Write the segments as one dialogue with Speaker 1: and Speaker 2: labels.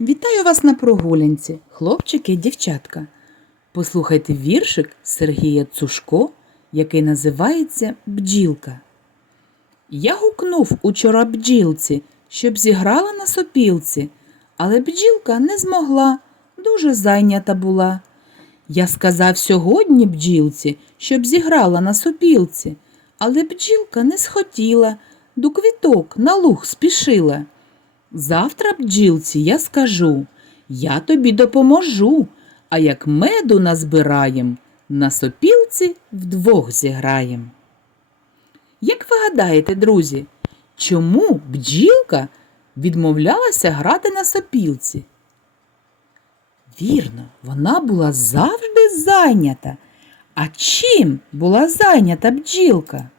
Speaker 1: Вітаю вас на прогулянці, хлопчики і дівчатка. Послухайте віршик Сергія Цушко, який називається Бджілка. Я гукнув учора бджілці, щоб зіграла на сопілці, але бджілка не змогла, дуже зайнята була. Я сказав сьогодні бджілці, щоб зіграла на сопілці, але бджілка не схотіла, до квіток на луг спішила. Завтра бджілці я скажу, я тобі допоможу, а як меду назбираєм, на сопілці вдвох зіграєм. Як ви гадаєте, друзі, чому бджілка відмовлялася грати на сопілці? Вірно, вона була завжди зайнята. А чим була зайнята бджілка?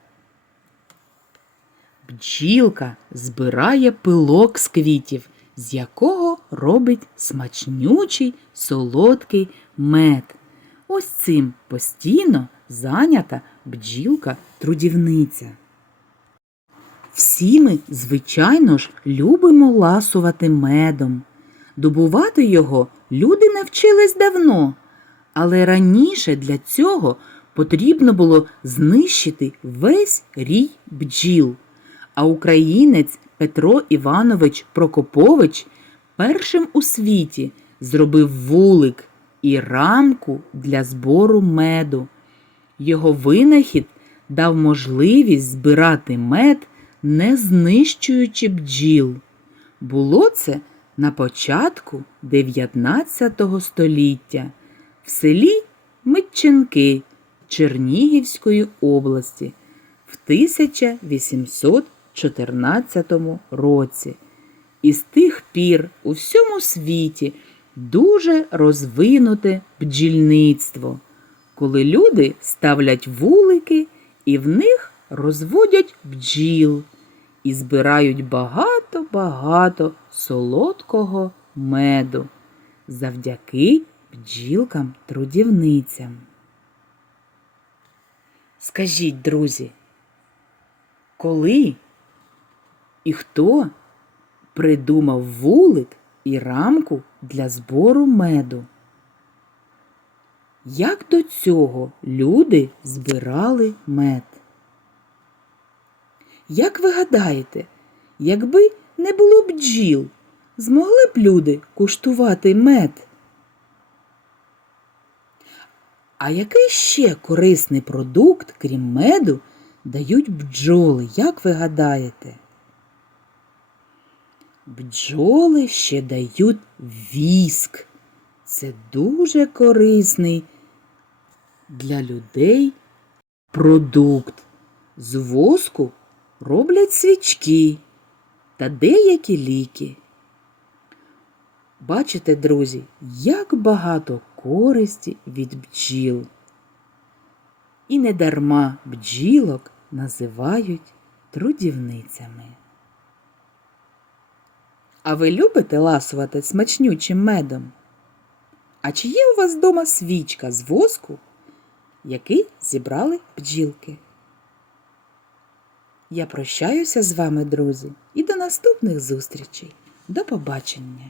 Speaker 1: Бджілка збирає пилок з квітів, з якого робить смачнючий солодкий мед. Ось цим постійно зайнята бджілка-трудівниця. Всі ми, звичайно ж, любимо ласувати медом. Добувати його люди навчились давно, але раніше для цього потрібно було знищити весь рій бджіл. А українець Петро Іванович Прокопович першим у світі зробив вулик і рамку для збору меду. Його винахід дав можливість збирати мед, не знищуючи бджіл. Було це на початку 19 століття в селі Митченки Чернігівської області в 1814 році. І з тих пір у всьому світі дуже розвинуте бджільництво, коли люди ставлять вулики і в них розводять бджіл і збирають багато-багато солодкого меду завдяки бджілкам-трудівницям. Скажіть, друзі, коли і хто придумав вулик і рамку для збору меду? Як до цього люди збирали мед? Як ви гадаєте, якби не було бджіл, змогли б люди куштувати мед? А який ще корисний продукт, крім меду, дають бджоли, як ви гадаєте? Бджоли ще дають віск. Це дуже корисний для людей продукт. З воску роблять свічки та деякі ліки. Бачите, друзі, як багато користі від бджіл. І недарма бджілок називають трудівницями. А ви любите ласувати смачнючим медом? А чи є у вас вдома свічка з воску, який зібрали бджілки? Я прощаюся з вами, друзі, і до наступних зустрічей. До побачення!